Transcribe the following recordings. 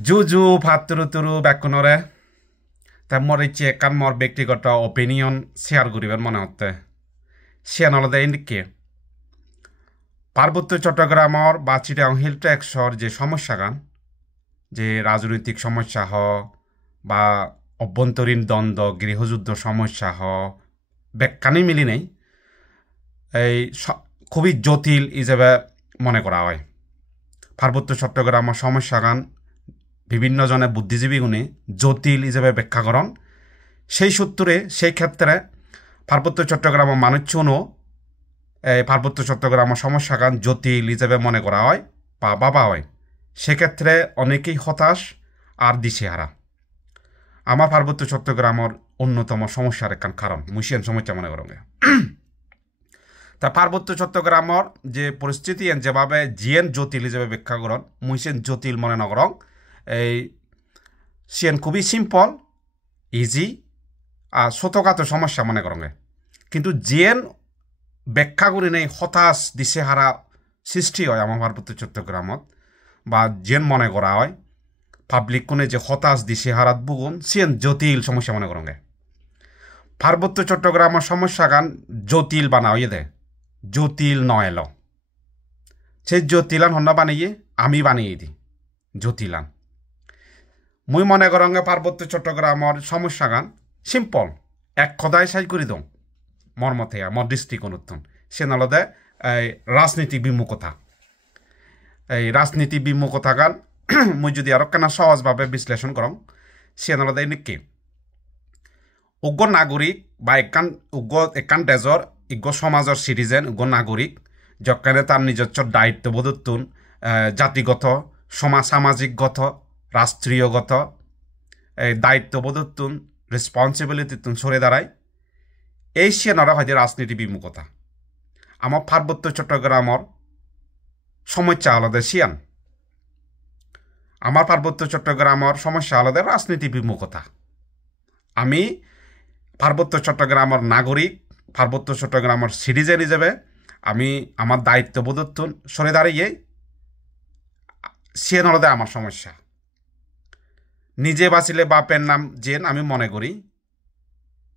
জুজু ভাতুরু তুরু ব্যাকুনরে তা মোর ইচ্ছে একান মোর ব্যক্তিগত অপিনিয়ন শেয়ার করিবার মনে হতে শেয়ার নলদে ইন্ডিকে পার্বত্য চট্টগ্রামর বা চিটাং হিল ট্যাক্সর যে সমস্যা গান যে রাজনৈতিক সমস্যা হ বা অভ্যন্তরীণ দ্বন্দ্ব গৃহযুদ্ধ সমস্যা হ ব্যাখ্যানি মিলি নেই এই খুবই জটিল হিসেবে মনে করা হয় পার্বত্য চট্টগ্রামের সমস্যা গান বিভিন্ন জনে বুদ্ধিজীবী গুণে জটিল হিসেবে ব্যাখ্যা করেন সেই সূত্রে সেই ক্ষেত্রে পার্বত্য চট্টগ্রামের মানুষজনও এই পার্বত্য চট্টগ্রামের সমস্যা গান জটিল হিসেবে মনে করা হয় বা ভাবা হয় সেক্ষেত্রে অনেকেই হতাশ আর দিশেহারা আমার পার্বত্য চট্টগ্রামের অন্যতম সমস্যার একখান কারণ মুশিয়ান সমস্যা মনে করেন তা পার্বত্য চট্টগ্রামের যে পরিস্থিতি যেভাবে জিএন জটিল হিসেবে ব্যাখ্যা করেন মুশিয়ান জটিল মনে নকরং এই সিএন খুবই সিম্পল ইজি আর ছোটখাটো সমস্যা মনে করেন কিন্তু জিএন ব্যাখ্যা করি নেই হতাশ দিশেহারা সৃষ্টি হয় আমার পার্বত্য চট্টগ্রামত বা জেন মনে করা হয় পাবলিক কোনে যে হতাশ দিশেহারাত বুগুন সিএন জটিল সমস্যা মনে করেন পার্বত্য চট্টগ্রামের সমস্যা গান জটিল বানা হইয়ে দে জটিল নয় এলো সেই জটিলান হন্না বানিয়ে আমি বানিয়ে দিই জটিলান মুই মনে করেন পার্বত্য চট্টগ্রামের সমস্যা গান সিম্পল এক খদায় সাই করে দৌ মর মতে মর দৃষ্টিকোণ উত্তন সে নলদে এই রাজনীতি বিমুখতা এই রাজনীতি বিমুখতা গান মুই যদি আরো কেনা সহজভাবে বিশ্লেষণ করং সে নলদে নিকি উগ্র নাগরিক বা একান দেশর ইগ্র সমাজের সিটিজেন উগ্র নাগরিক যখানে তার নিজস্ব দায়িত্ববোধ উত্তুন জাতিগত সামাজিকগত রাষ্ট্রীয়গত দায়িত্ববোধ উত্তুন রেসপন্সিবিলিটি তুন সরে দাঁড়ায় এই সিয়ানরা হয় যে রাজনীতি বিমুখতা আমার পার্বত্য চট্টগ্রামের সমস্যা আলাদা সিয়ান আমার পার্বত্য চট্টগ্রামের সমস্যা আলাদা রাজনীতি বিমুখতা আমি পার্বত্য চট্টগ্রামের নাগরিক পার্বত্য চট্টগ্রামের সিটিজেন হিসেবে আমি আমার দায়িত্ববোধ সরে দাঁড়িয়ে সে নলদে আমার সমস্যা নিজে বাঁচিলে বাপের নাম জেন আমি মনে করি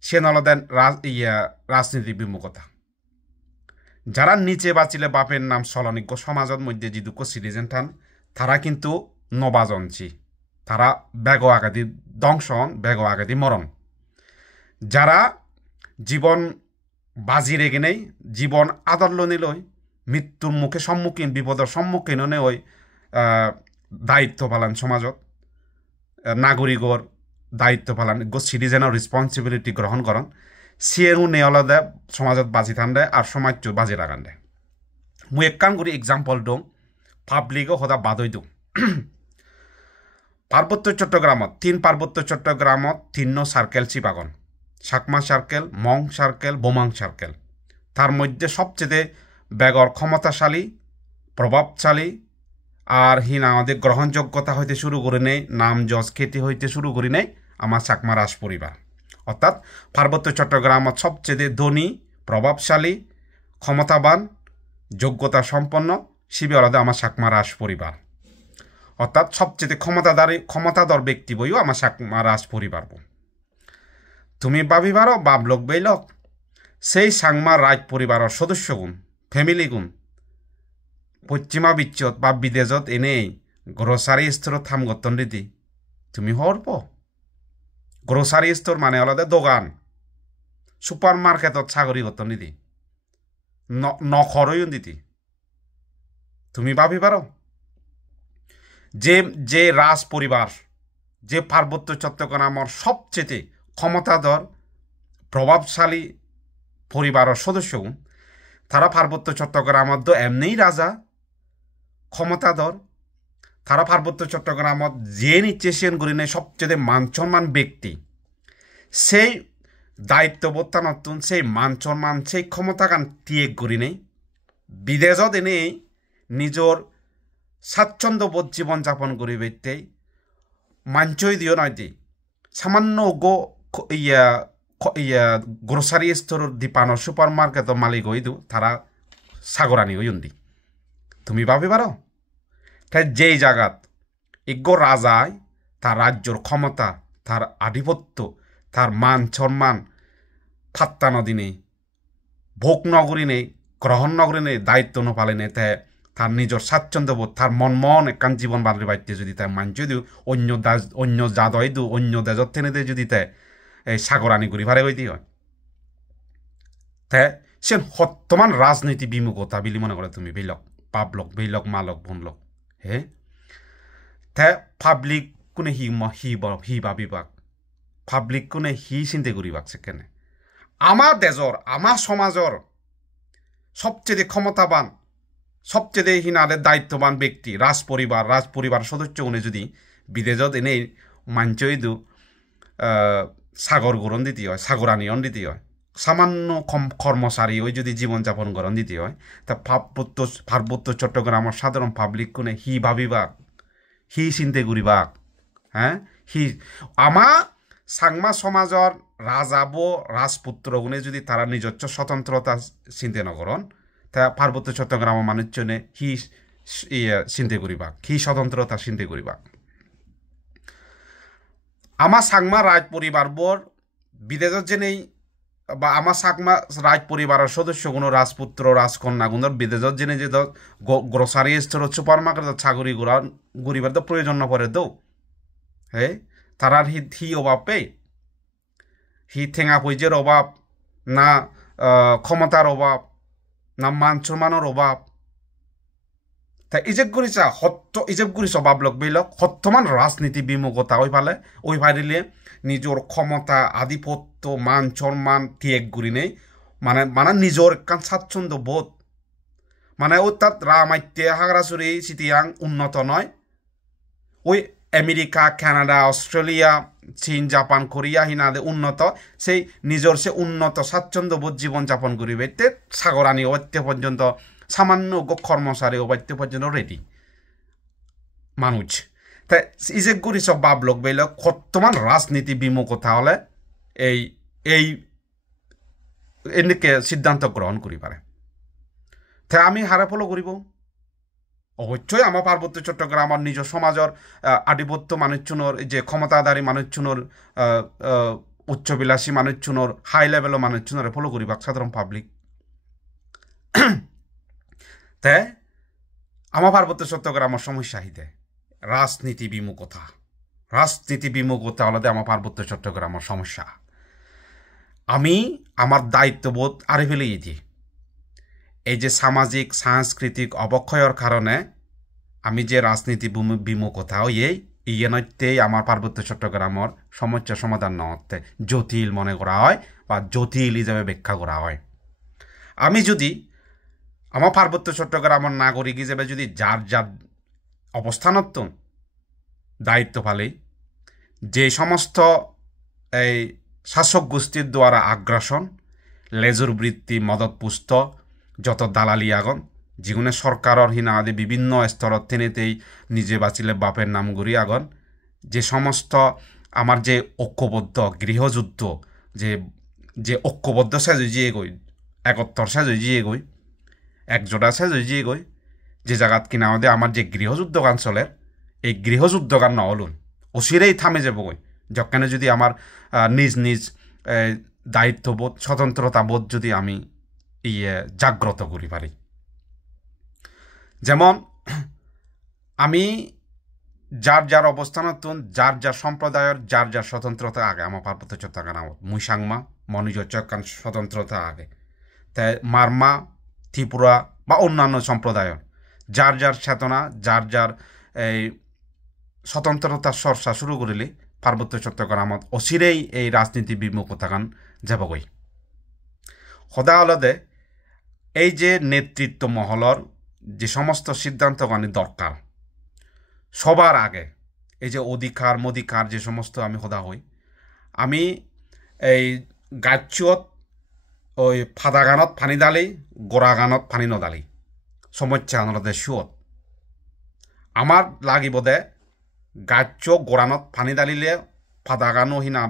সে নলদেন রাজনীতি বিমুখতা যারা নিচে বাঁচিলে বাপের নাম চলনিজ্ঞ সমাজের মধ্যে যে দুঃখ সিটিজেন থান তারা কিন্তু নবাজনছি তারা বেগ আগাদি দংশন বেগ আগাদি মরণ যারা জীবন বাজি রেগে নেই জীবন আদর্ল নিলই মৃত্যুর মুখে সম্মুখীন বিপদের সম্মুখীন ওই দায়িত্ব পালান সমাজত নাগরিকর দায়িত্ব পালান সিটিজেনের রেসপন্সিবিলিটি গ্রহণ করেন সিএনু নেওয়ালাদে সমাজত বাজি থান দে আর সমাজ বাজি লাগান দে মুই একখান করে এক্সাম্পল দং পাবলিকও সদা বাদই দিওঁ পার্বত্য চট্টগ্রামত পার্বত্য চট্টগ্রামত সার্কেল চিপাগন Chakma circle Mong circle Bohmong circle তার মধ্যে সবচেয়ে বেগর ক্ষমতাশালী প্রভাবশালী আর আমাদের গ্রহণযোগ্যতা হইতে শুরু করে নেই নাম যশ খ্যাতি হইতে শুরু করে নেই আমার চাকমা রাজ পরিবার অর্থাৎ পার্বত্য চট্টগ্রামত সবচেয়ে ধনী প্রভাবশালী ক্ষমতাবান যোগ্যতা সম্পন্ন শিবে আলাদা আমার চাকমা রাজ পরিবার অর্থাৎ সবচেয়ে ক্ষমতাধর ব্যক্তি বইও আমার চাকমা রাজ পরিবার তুমি ভাবিবারও বাবলক বেইলক সেই চাকমা রাজ পরিবারের সদস্যগুণ ফ্যামিলি গুণ পশ্চিমা বিশ্বত বা বিদেশত এনেই গ্রোসারি স্তর থাম গতন রীতি তুমি হরব গ্রোসারি স্তর মানে আলাদা দোকান সুপার মার্কেটত চাকরি গতন রীতি নখরই দিতি তুমি ভাবি পারো যে রাজ পরিবার যে পার্বত্য চট্টগ্রামের সবচেয়ে ক্ষমতাধর প্রভাবশালী পরিবারের সদস্য তারা পার্বত্য চট্টগ্রামত এমনিই রাজা ক্ষমতাধর তারা পার্বত্য চট্টগ্রামত যে নিচ্ছে সেন করি নেই সবচেয়ে মানসম্মান ব্যক্তি সেই দায়িত্ববোধ নতুন সেই মানসম্মান সেই ক্ষমতাকান ত্যাগ করি নেই বিদেশত এনেই নিজের স্বাচ্ছন্দ্যবোধ জীবনযাপন করি বেতেই মাঞ্চই দিও নয় দি সামান্য গ্রোসারি স্তর দীপানো সুপার মার্কেটর মালিক হই দিও তারা সাগরানি হই দি তুমি ভাবি পারো তাই যেই জায়গাত ইজ্ঞ রাজায় তার রাজ্যর ক্ষমতা তার আধিপত্য তার মান সম্মান ফাত্তা নদী নেই ভোগ নগরী নেই গ্রহণ নগরী নেই দায়িত্ব নপালে নেই তার নিজের স্বাচ্ছন্দ্যবোধ তার মন একখান জীবন বাদলে বাইতে যদি তাই মান যদি অন্য জাদয় দু অন্য দেজত টেনে দিয়ে যদি তাই এই সাগরানি ঘুরি ভারে হইতে হয় সে বর্তমান রাজনীতি বিমুখতা বিলি মনে করে তুমি বেলক পাবলক বেলক মালক বনলক হে পাবলিক কোনে হি ভাবিবাক পাবলিক কোনে হি চিন্তা করিবাক সেখানে আমার দেশর আমার সমাজর সবচেয়ে ক্ষমতাবান সবচেয়ে হিনাদের দায়িত্ববান ব্যক্তি রাজ পরিবার সদস্য উনি যদি বিদেশত এনেই মাঞ্চইদু সাগর গরণ দিতে হয় সাগরানিয়ন দিতে হয় সামান্য কর্মচারী ওই যদি জীবনযাপন গরণ দিতে হয় তা পার্বত্য চট্টগ্রামের সাধারণ পাবলিক কোনে হি ভাবিবাক হি চিন্তা করিবাক হ্যাঁ হি আমার সাংমা সমাজর রাজাব রাজপুত্র গুণে যদি তারা নিজস্ব স্বতন্ত্রতা চিন্তা নকরণ তা পার্বত্য চট্টগ্রামের মানুষজনে হি চিন্তা করিবাক হি স্বতন্ত্রতা চিন্তা করিবাক আমার সাংমা রাজ পরিবারবর বিদেশত যেনেই বা আমার সাকমা রাজ পরিবারের সদস্য কোনো রাজপুত্র রাজকন্যা গুণর বিদেশত জেনে যে গ্রোসারি স্টোর সুপার মার্কেট ছাগরি ঘুরিবার তো প্রয়োজন না পড়ে দৌ হে তারার হি অভাব পেয়ে হি ঠেঙা পয়জের অভাব না ক্ষমতার অভাব না মান সম্মানের অভাব তা ইজেব করিছা ইজেব করিছ বাবলক বেলক বর্তমান রাজনীতি বিমুখতা ওই ফাইলে নিজের ক্ষমতা আধিপত্য মান সম্মান ত্যাগ করি নেই মানে নিজের একখান স্বাচ্ছন্দ্য বোধ মানে ও তাত রামাইতে হাগরাচুরি চিটিয়াং উন্নত নয় ওই আমেরিকা কানাডা অস্ট্রেলিয়া চীন জাপান কোরিয়া হিনাদে উন্নত সেই নিজের সে উন্নত স্বাচ্ছন্দ্যবোধ জীবনযাপন করিবে তে সাগরানি অবাত্য পর্যন্ত সামান্য কর্মচারী অবাত্য পর্যন্ত রেডি মানুষ তাই ইজে গুরি সব বাবলক বেলক বর্তমান রাজনীতি বিমুখতা হলে এই এনেকে সিদ্ধান্ত গ্রহণ করি পারে তাই আমি হারে ফলো করিব অবশ্যই আমার পার্বত্য চট্টগ্রামের নিজ সমাজের আধিপত্য মানুষজনের যে ক্ষমতাধারী মানুষজনের উচ্চবিলাসী মানুষজনের হাই লেভেল মানুষজনের ফলো করিবাক সাধারণ পাবলিক তাই আমার পার্বত্য চট্টগ্রামের সমস্যা হিতে রাজনীতি বিমুখতা হলে আমার পার্বত্য চট্টগ্রামের সমস্যা আমি আমার দায়িত্ববোধ আরে ফেলেই দিই এই যে সামাজিক সাংস্কৃতিক অবক্ষয়ের কারণে আমি যে রাজনীতি বিমুখতা ইয়ে নয়তেই আমার পার্বত্য চট্টগ্রামের সমস্যা সমাধান নহতে জটিল মনে করা হয় বা জটিল হিসাবে ব্যাখ্যা করা হয় আমি যদি আমার পার্বত্য চট্টগ্রামের নাগরিক হিসেবে যদি যার অবস্থানত দায়িত্ব পালি যে সমস্ত এই শাসক গোষ্ঠীর দ্বারা আগ্রাসন লেজুর বৃত্তি মদতপুষ্ট যত দালালি আগন যিগুণে সরকারের হিনাদে বিভিন্ন স্তরত তেনেতেই নিজে বাঁচিলে বাপের নাম গড়ি আগন যে সমস্ত আমার যে ঐক্যবদ্ধ গৃহযুদ্ধ যে ঐক্যবদ্ধ সে জিয়ে গই একত্তর সে জিয়ে গই একজোড়া সে জিয়ে গই যে জায়গাত কিনা আমাদের আমার যে গৃহযুদ্ধ গান চলে এই গৃহযুদ্ধ গান নহলুন অচিরেই থামে যাব গই যখানে যদি আমার নিজ দায়িত্ববোধ স্বতন্ত্রতাবোধ যদি আমি জাগ্রত করি পারি যেমন আমি যার অবস্থানত যার সম্প্রদায়ের যার স্বতন্ত্রতা আগে আমার পার্বত্য চট্টগ্রাম মুইসাংমা মনিজকান স্বতন্ত্রতা আগে তাই মারমা ত্রিপুরা বা অন্যান্য সম্প্রদায়ের যার চেতনা যার এই স্বতন্ত্রতার চর্চা শুরু করিলে পার্বত্য চট্টগ্রামত অচিরেই এই রাজনীতি বিমুখতাগান যাবগৈ সদা হলদে এই যে নেতৃত্ব মহলর যে সমস্ত সিদ্ধান্তগানি দরকার সবার আগে এই যে মধিকার যে সমস্ত আমি সদা হই আমি এই গাছত ওই ফাদা গানত পানি ডালি গোড়া গানত পানি নদালি সমস্যা আনলদে সুয়ত আমার লাগিব দে গাছ গোড়ানত পানি ডালিলে ফাদা গানো হিনা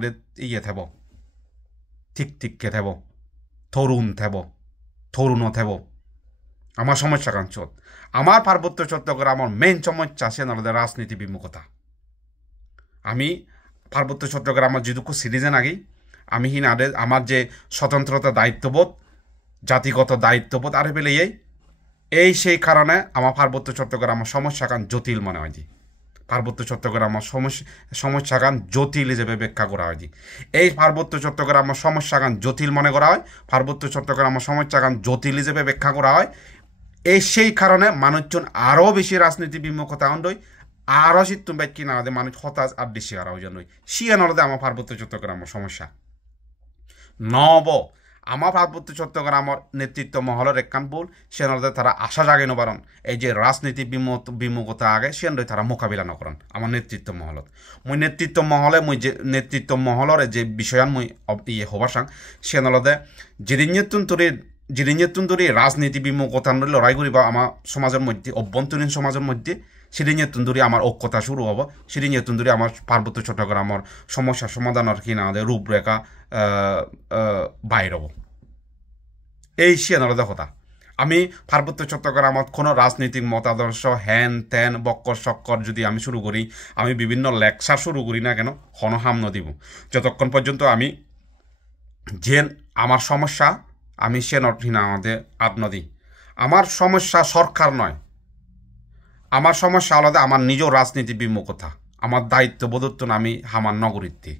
থেব ঠিককে থেব তরুণ থেব আমার সমস্যা কাঞ্চত আমার পার্বত্য চট্টগ্রামের মেইন সমস্যা সে নলদে রাজনীতি বিমুখতা আমি পার্বত্য চট্টগ্রামের যেটুকু সিটিজেন আগে আমি হিনাদের আমার যে স্বতন্ত্রতা দায়িত্ববোধ জাতিগত দায়িত্ববোধ আর পেলে এই সেই কারণে আমার পার্বত্য চট্টগ্রামের সমস্যা কারণ জটিল মনে হয় পার্বত্য চট্টগ্রামের সমস্যা কারণ জটিল হিসেবে ব্যাখ্যা করা হয় এই পার্বত্য চট্টগ্রামের সমস্যা কারণ জটিল মনে করা হয় পার্বত্য চট্টগ্রামের সমস্যা কারণ জটিল হিসেবে ব্যাখ্যা করা হয় এই সেই কারণে মানুষজন আরও বেশি রাজনীতি বিমুখতা অন্ডই আরও সিদ্ধম ব্যাখ্যা না মানুষ হতাশ আর বেশি আর ওই জন্যই শিয়া নলদে আমার পার্বত্য চট্টগ্রামের সমস্যা নব আমার পার্বত্য চট্টগ্রামের নেতৃত্ব মহলের একখান বল সে নলদে তারা আশা জাগে নবারণ এই যে রাজনীতি বিমুখতা আগে সে তারা মোকাবিলা নকরণ আমার নেতৃত্ব মহলত মুই নেতৃত্ব মহলে মুই যে নেতৃত্ব মহলর যে বিষয়ান মুই ইয়ে হবার সাং সে নলদে যেদিন ধরে রাজনীতি বিমুখতা লড়াই করিবা আমার সমাজের মধ্যে অভ্যন্তরীণ সমাজের মধ্যে সেদিন ধরে আমার ঐক্যতা শুরু হব সেদিন ধরে আমার পার্বত্য চট্টগ্রামের সমস্যা সমাধানের কিনা রূপরেখা বাইর হব এই সিয়ানর কথা আমি পার্বত্য চট্টগ্রামত কোনো রাজনৈতিক মতাদর্শ হ্যান ত্যান বক্কর সক্কর যদি আমি শুরু করি আমি বিভিন্ন লেকচার শুরু করি না কেন হনহাম নদীব যতক্ষণ পর্যন্ত আমি যে আমার সমস্যা আমি সে নঠিনা আমাদের আত্মদি আমার সমস্যা সরকার নয় আমার সমস্যা আলাদা আমার নিজ রাজনীতি বিমুখতা আমার দায়িত্ববোধত্ব আমি আমার নগরীতে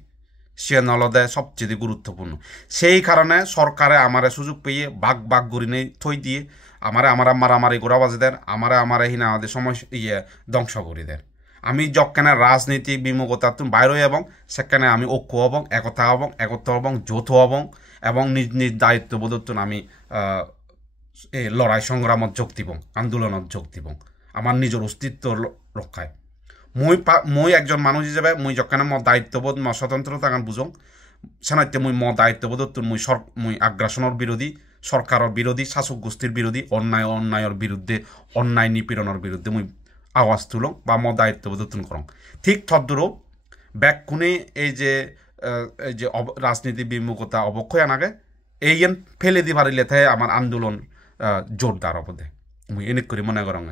সে নলদে সবচেয়ে গুরুত্বপূর্ণ সেই কারণে সরকারে আমারে সুযোগ পেয়ে বাঘ গড়িনে থই দিয়ে আমারে মারামারি গোড়া বাজে দেন আমারে হিনা আমাদের সমস্যা ধ্বংস করে দেন আমি যখানে রাজনীতি বিমুখতা বাইরে এবং সেখানে আমি ঐক্য হবং একতা হবং একত্র হবং যৌথ হবং এবং নিজ নিজ দায়িত্ববোধত্ব আমি এই লড়াই সংগ্রামত যোগ দিব আন্দোলনত যোগ দিব আমার নিজের অস্তিত্ব রক্ষায় মই একজন মানুষ হিসেবে মুই যখন মো দায়িত্ববোধ ম স্বতন্ত্রতা গান বুঝং সেনাইতে মুই ম দায়িত্ববোধ মুই আগ্রাসনের বিরোধী সরকারের বিরোধী শাসক গোষ্ঠীর বিরোধী অন্যায়ের বিরুদ্ধে অন্যায় নিপীড়নের বিরুদ্ধে মুই আওয়াজ তুলং বা ম দায়িত্ববোধ করং ঠিক তদ্রূপ ব্যাকুণে এই যে রাজনীতি বিমুখতা অবক্ষয় আনাগে এই ফেলে দি পারিলে তাই আমার আন্দোলন জোরদার অবধে মুই এনেক করি মনে করং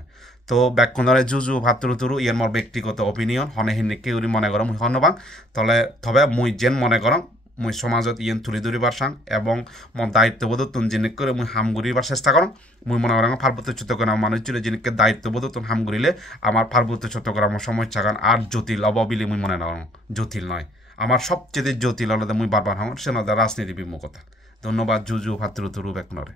তো ব্যাকুণরে জুজু ভাতুরু ইয়ার মোর ব্যক্তিগত অপিনিয়ন হনে হিনে কেউরি মনে করম মুই হনবাং তবে মুই যেন মনে করম মুই সমাজত ইয়েন তুলি ধরিবার চাং এবং মোর দায়িত্ববোধ তুন জিনিক করে মুই হাম ঘুরিবার চেষ্টা করম মুই মনে করম পার্বত্য চট্টগ্রাম মানুষ ছিল জিনিককে দায়িত্ববোধ তুন হাম ঘুরিলে আমার পার্বত্য চট্টগ্রামের সমস্যা গান আর জটিল অববিলি মুই মনে করম জটিল নয় আমার সবচেয়ে জটিল হলে মুই বারবার হম সে রাজনীতি বিমুখতা ধন্যবাদ জুজু ভাতৃ ব্যাকুণরে